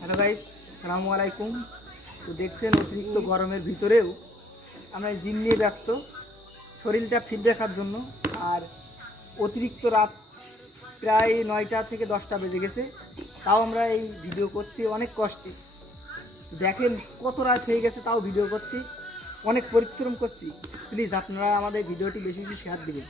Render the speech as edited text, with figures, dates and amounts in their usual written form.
Hello guys, আসসালামু আলাইকুম। তো দেখছেন অতিরিক্ত গরমের ভিতরেও আমরা জিম নিয়ে ব্যস্ত, শরীরটা ফিট রাখার জন্য। আর অতিরিক্ত রাত প্রায় 9টা থেকে 10টা বেজে গেছে, তাও আমরা এই ভিডিও করছি অনেক কষ্টে। তো দেখেন কত রাত হয়ে গেছে, তাও ভিডিও করছি, অনেক পরিশ্রম করছি। প্লিজ আপনারা আমাদের ভিডিওটি বেশি বেশি শেয়ার দিবেন।